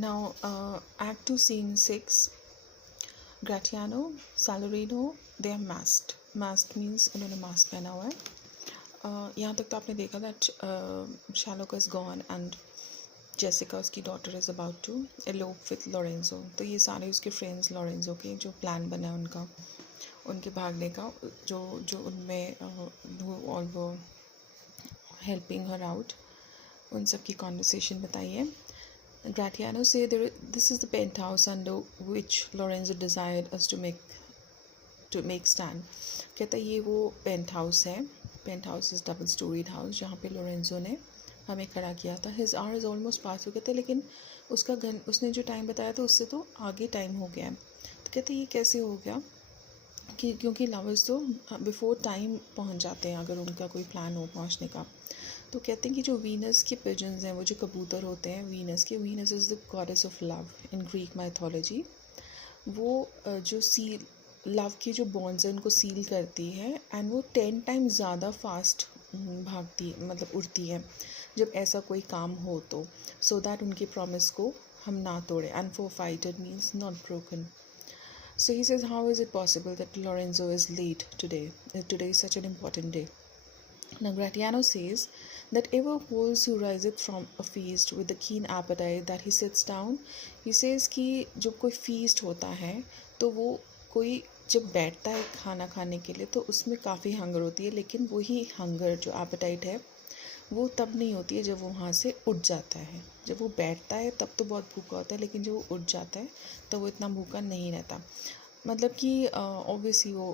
Now, Act 2, Scene 6. Gratiano, Salarino, they are masked. Masked means उन्होंने mask पहना हुआ है. यहाँ तक तो आपने देखा that Sherlock is gone and Jessica उसकी daughter is about to elope with Lorenzo. तो ये सारे उसके friends Lorenzo के जो plan बना है उनका, उनके भागने का, जो जो उनमें who all were helping her out, उन सब की conversation बताई है. Gratiano say this is the penthouse under which Lorenzo desired us to make stand. कहता है ये वो penthouse है. Penthouse is double storied house जहाँ पे Lorenzo ने हमें खड़ा किया था. His hour is almost past. वो कहते हैं लेकिन उसने जो टाइम बताया था उससे तो आगे टाइम हो गया है. तो कहते हैं ये कैसे हो गया कि क्योंकि लवर्स तो बिफोर टाइम पहुँच जाते हैं अगर उनका कोई प्लान हो पहुँचने का. तो कहते हैं कि जो वीनस के पिजन्स हैं, वो जो कबूतर होते हैं Venus is the goddess of love in Greek mythology. वो जो सील लव की जो बॉन्ड्स हैं उनको सील करती है एंड वो 10 टाइम्स ज़्यादा फास्ट भागती मतलब उड़ती है जब ऐसा कोई काम हो तो, सो दैट उनके प्रॉमिस को हम ना तोड़ें. And forfeited means not broken. So he says, how is it possible that Lorenzo is late today? Today is such an important day. Now Gratiano says that ever wolves who riseth from a feast with the keen appetite that he sits down. He says कि जब कोई feast होता है तो वो कोई जब बैठता है खाना खाने के लिए तो उसमें काफ़ी हंगर होती है, लेकिन वही हंगर जो appetite है वो तब नहीं होती है जब वो वहाँ से उठ जाता है. जब वो बैठता है तब तो बहुत भूखा होता है, लेकिन जब वो उठ जाता है तो वो इतना भूखा नहीं रहता. मतलब कि ऑब्वियसली वो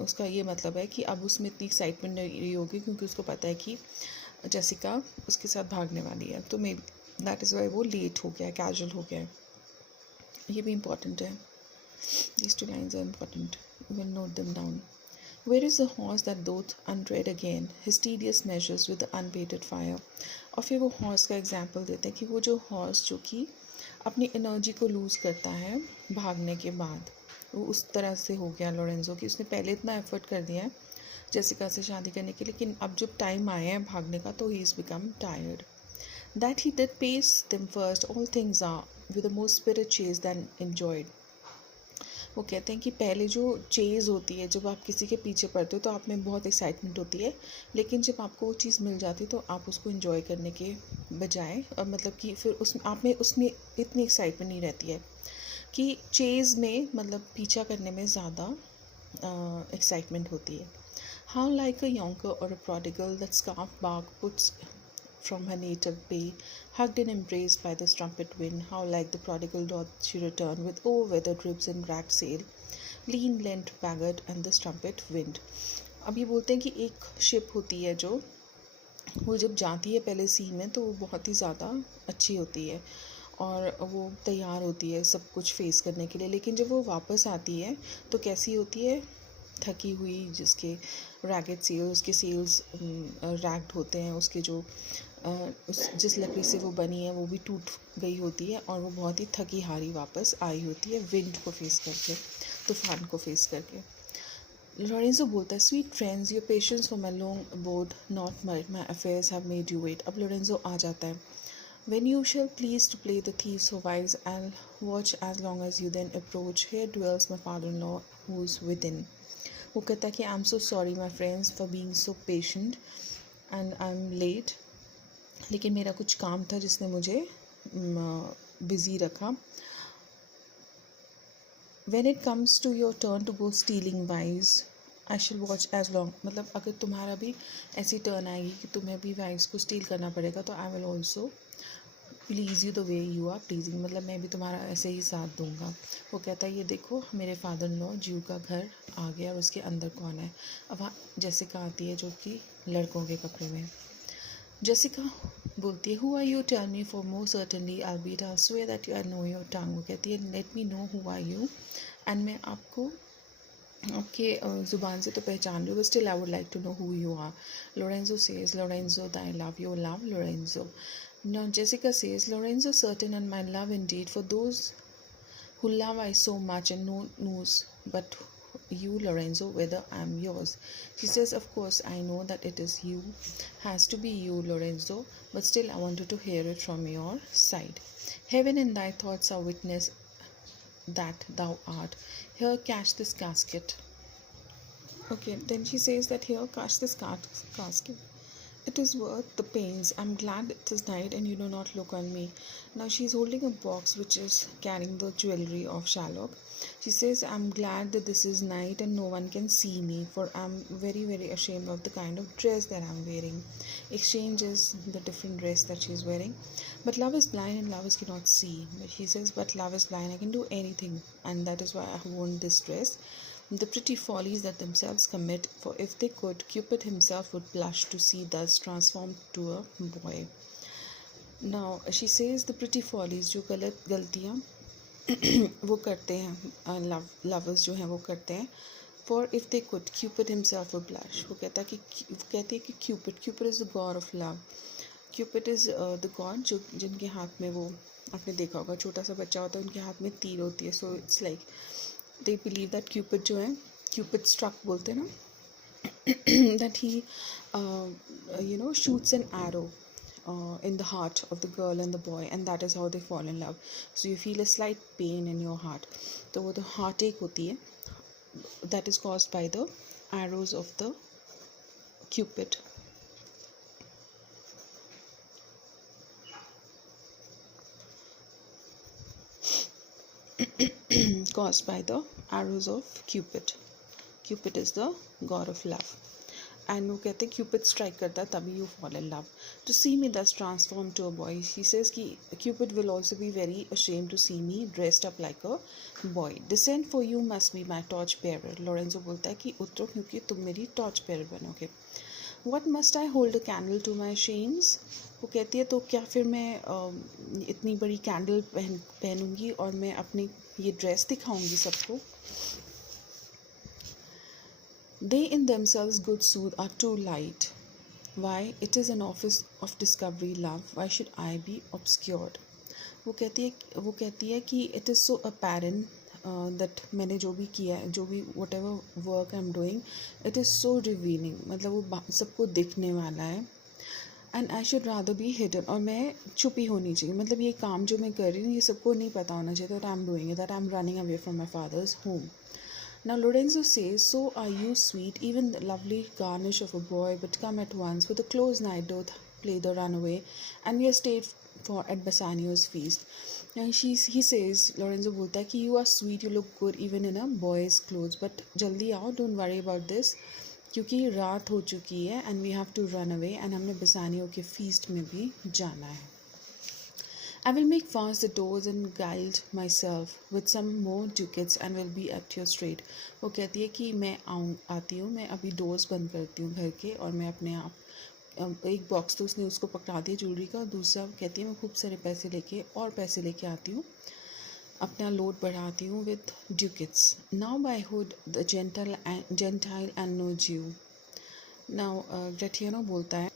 उसका ये मतलब है कि अब उसमें इतनी एक्साइटमेंट नहीं होगी क्योंकि उसको पता है कि जेसिका उसके साथ भागने वाली है. तो may be that is why वो लेट हो गया है, कैजुअल हो गया है. ये भी इम्पॉर्टेंट है. These two lines are important. You will note them down. Where is the horse that doth unread again his tedious measures with the unbated fire? और फिर वो हॉर्स का एग्जाम्पल देते हैं कि वो जो हॉर्स जो कि अपनी एनर्जी को लूज़ करता है भागने के बाद, वो उस तरह से हो गया लोरेंजो कि उसने पहले इतना एफर्ट कर दिया है जेसिका से शादी करने के लिए, लेकिन अब जब टाइम आया है भागने का तो he is become tired. That he did pace them first all things are with the most spirit chase than enjoyed. वो कहते हैं कि पहले जो चेज़ होती है, जब आप किसी के पीछे पड़ते हो तो आप में बहुत एक्साइटमेंट होती है, लेकिन जब आपको वो चीज़ मिल जाती है तो आप उसको इन्जॉय करने के बजाय मतलब कि फिर उसमें इतनी एक्साइटमेंट नहीं रहती है कि चेज़ में मतलब पीछा करने में ज़्यादा एक्साइटमेंट होती है. हाउ लाइक अ यॉन्कर और a prodigal that scarf bark puts from her native bay, hugged and embraced by the trumpet wind, how like the prodigal doth she return with over-weathered ribs and ragged sail, lean lent bagged and the trumpet wind. अब ये बोलते हैं कि एक ship होती है जो वो जब जाती है पहले सी में तो वो बहुत ही ज़्यादा अच्छी होती है और वो तैयार होती है सब कुछ फेस करने के लिए, लेकिन जब वो वापस आती है तो कैसी होती है, थकी हुई, जिसके रैगेड सेल्स, उसके सेल्स रैग्ड होते हैं, उसके जो जिस लकड़ी से वो बनी है वो भी टूट गई होती है और वो बहुत ही थकी हारी वापस आई होती है विंड को फेस करके, तूफान को फेस करके. लॉरेंजो बोलता है, sweet friends your patience for my long abode not my affairs have made you wait. अब लॉरेंजो आ जाता है. When you shall please to play the thieves for wives, I'll watch as long as you then approach. Here dwells my father-in-law who's within. वो कहता है कि I am so sorry my friends for being so patient and I am late, लेकिन मेरा कुछ काम था जिसने मुझे बिज़ी रखा. When it comes to your turn to go stealing wives, I shall watch as long. मतलब अगर तुम्हारा भी ऐसी टर्न आएगी कि तुम्हें भी वाइफ्स को स्टील करना पड़ेगा तो I will also please you the way you are pleasing. मतलब मैं भी तुम्हारा ऐसे ही साथ दूंगा. वो कहता है ये देखो मेरे फादर इन लॉ जीव का घर आ गया और उसके अंदर कौन है. अब जेसिका आती है जो कि लड़कों के कपड़े में. जेसिका बोलती है, who are you, tell me for more certainly I beat I swear that you I know your tongue. वो कहती है let me know who are you, and मैं आपको आपके ज़ुबान से तो पहचान रही हूँ, still I would like to know who you are. Lorenzo says, Lorenzo thy love your love Lorenzo. Now Jessica says, Lorenzo certain and my love indeed, for those who love I so much and no knows but you, Lorenzo, whether I'm yours. She says, of course, I know that it is you. Has to be you, Lorenzo, but still I wanted to hear it from your side. Heaven and thy thoughts are witness that thou art. Here, catch this casket. Okay, then she says that here, catch this casket. It is worth the pains. I'm glad it is night and you do not look on me. Now she's holding a box which is carrying the jewelry of Shylock. She says, I'm glad that this is night and no one can see me, for I'm very, very ashamed of the kind of dress that I'm wearing. Exchanges the different dress that she's wearing. But love is blind and lovers cannot see. But she says, but love is blind. I can do anything, and that is why I have worn this dress. The pretty follies that themselves commit, for if they could, Cupid himself would blush to see thus transformed to a boy. Now she says the pretty follies, जो गलतियाँ वो करते हैं lovers जो हैं वो करते हैं, for if they could, Cupid himself would blush. वो कहती है कि Cupid is the god of love. Cupid is the god जो जिनके हाथ में, वो आपने देखा होगा छोटा सा बच्चा होता है, उनके हाथ में तीर होती है. So it's like they believe that Cupid जो है, Cupid struck बोलते हैं ना, that he shoots an arrow in the heart of the girl and the boy, and that is how they fall in love. So you feel a slight pain in your heart. तो वो तो heartache होती है, that is caused by the arrows of the Cupid. Caused by the arrows of Cupid. Cupid is the god of love. And वो कहते हैं Cupid strike करता है तभी you fall in love. To see me thus transformed to a boy. He says कि Cupid will also be very ashamed to see me dressed up like a boy. Descend, for you must be my torch bearer. Lorenzo बोलता है कि उतरो क्योंकि तुम मेरी torch bearer बनोगे. What must I hold a candle to my shames? वो कहती है तो क्या फिर मैं इतनी बड़ी कैंडल पहनूंगी और मैं अपनी ये ड्रेस दिखाऊंगी सबको. They in themselves, good sooth, are too light. Why? It is an office of discovery, love. Why should I be obscured? वो कहती है कि it is so apparent that मैंने जो भी किया है, जो भी whatever work I'm doing, it is so revealing. मतलब वो सबको दिखने वाला है. And I should rather be hidden. और मैं छुपी होनी चाहिए. मतलब ये काम जो मैं कर रही हूँ ये सबको नहीं पता होना चाहिए that I'm doing it, that I'm running away from my father's home. Now Lorenzo says, so are you, sweet, even the lovely garnish of a boy, but come at once, for the close night doth play the runaway, and we are stayed for at Bassanio's feast. And he says, Lorenzo बोलता है कि you are sweet, you look good even in a boy's clothes, but जल्दी आओ, don't worry about this, क्योंकि रात हो चुकी है and we have to run away, and हमने Bassanio के feast में भी जाना है. I will make fast the doors and gild myself with some more ducats and will be at your straight. वो कहती है कि मैं आती हूँ, मैं अभी डोर्स बंद करती हूँ घर के, और मैं अपने आप एक बॉक्स तो उसने उसको पकड़ा दिया ज्वेलरी का, दूसरा कहती है मैं खूब सारे पैसे लेके आती हूँ, अपना लोड बढ़ाती हूँ with ducats. Now by hood the Gentile and no Jew. Now Gratiano बोलता है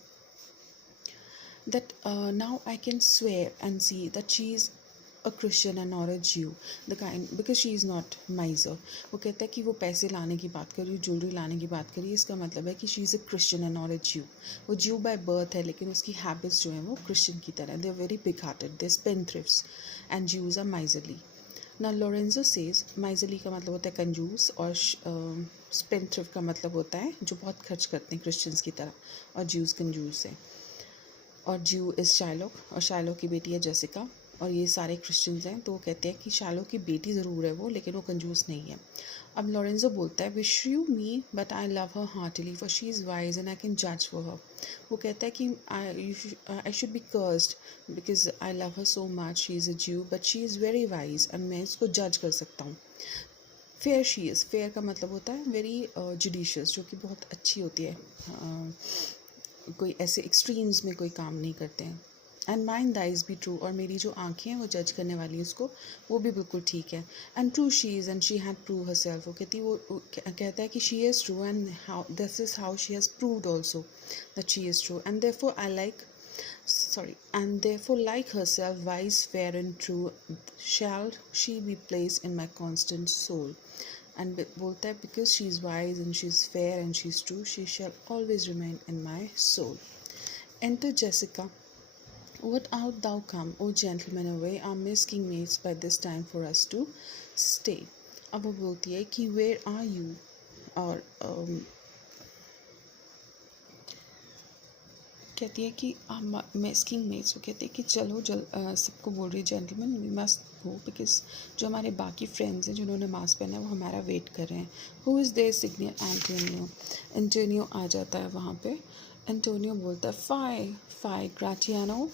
that now I can swear and see that she is a Christian and not a Jew, the kind, because she is not miser. वो कहता है कि वो पैसे लाने की बात कर रही है, ज्वेलरी लाने की बात कर रही है, इसका मतलब है कि she is a Christian and not a Jew. वो Jew by birth है, लेकिन उसकी habits जो हैं वो Christian की तरह. They are very big-hearted, they are spendthrifts, and Jews are miserly. Now Lorenzo says miserly का मतलब होता है कंजूस, और spendthrift का मतलब होता है जो बहुत खर्च करते हैं Christians की तरह, और Jews कंजूस है. और ज्यू इज़ शाइलॉक, और शाइलॉक की बेटी है जेसिका, और ये सारे क्रिश्चियंस हैं. तो वो कहते हैं कि शाइलॉक की बेटी ज़रूर है वो, लेकिन वो कंजूस नहीं है. अब लॉरेंजो बोलता है wish you me but I love her heartily, for she is wise and I can जज फॉर हर. वो कहता है कि I should be cursed because I love her so much, she is a Jew but she is very wise, and मैं इसको जज कर सकता हूँ. फेयर शी इज़, फेयर का मतलब होता है वेरी जुडिशियस, जो कि बहुत अच्छी होती है, कोई ऐसे एक्सट्रीम्स में कोई काम नहीं करते हैं. एंड माइंड दाइज भी ट्रू, और मेरी जो आँखें हैं वो जज करने वाली है उसको, वो भी बिल्कुल ठीक है. And true she is and she had prove her self. वो कहता है कि she is true and how this is how she has proved also that she is true, and therefore like herself wise, fair and true, shall she be placed in my constant soul. And बोलता है because she is wise and she is fair and she is true she shall always remain in my soul. Enter Jessica. What art thou come, O gentlemen, away? Our misking mates by this time for us to stay. अब वो बोलती है कि where are you? और कहती है कि मिस्किंग mats, वो कहती है कि चलो सबको बोल रही है gentleman we must go because जो हमारे बाकी फ्रेंड्स हैं जिन्होंने मास्क पहना है वो हमारा वेट कर रहे हैं. Who is there signior Antonio. Antonio आ जाता है वहाँ पे. एंटोनियो बोलता है fie Gratiano.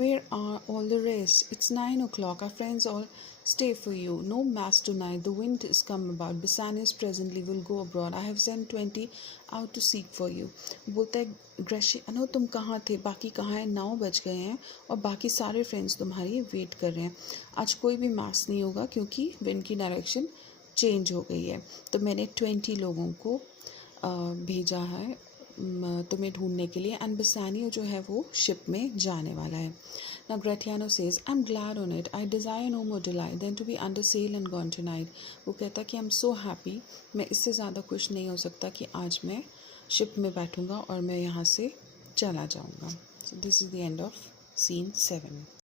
Where are all the rest? It's 9 o'clock. Our friends all stay for you. No mass tonight. The wind is come about. Bassanio presently will go abroad. I have sent 20 out to seek for you. बोलता है ग्रेशियानो तुम कहाँ थे, बाकी कहाँ हैं, 9 बज गए हैं और बाकी सारे फ्रेंड्स तुम्हारी वेट कर रहे हैं. आज कोई भी मास नहीं होगा क्योंकि विंड की डायरेक्शन चेंज हो गई है. तो मैंने 20 लोगों को भेजा है तुम्हें ढूंढने के लिए. एंड बसानियो जो है वो शिप में जाने वाला है. Now Gratiano says, I'm glad on it. I desire no more delight than to be under sail and gone tonight. वो कहता कि I'm so happy. मैं इससे ज़्यादा खुश नहीं हो सकता कि आज मैं शिप में बैठूँगा और मैं यहाँ से चला जाऊँगा. So this is the end of scene 7.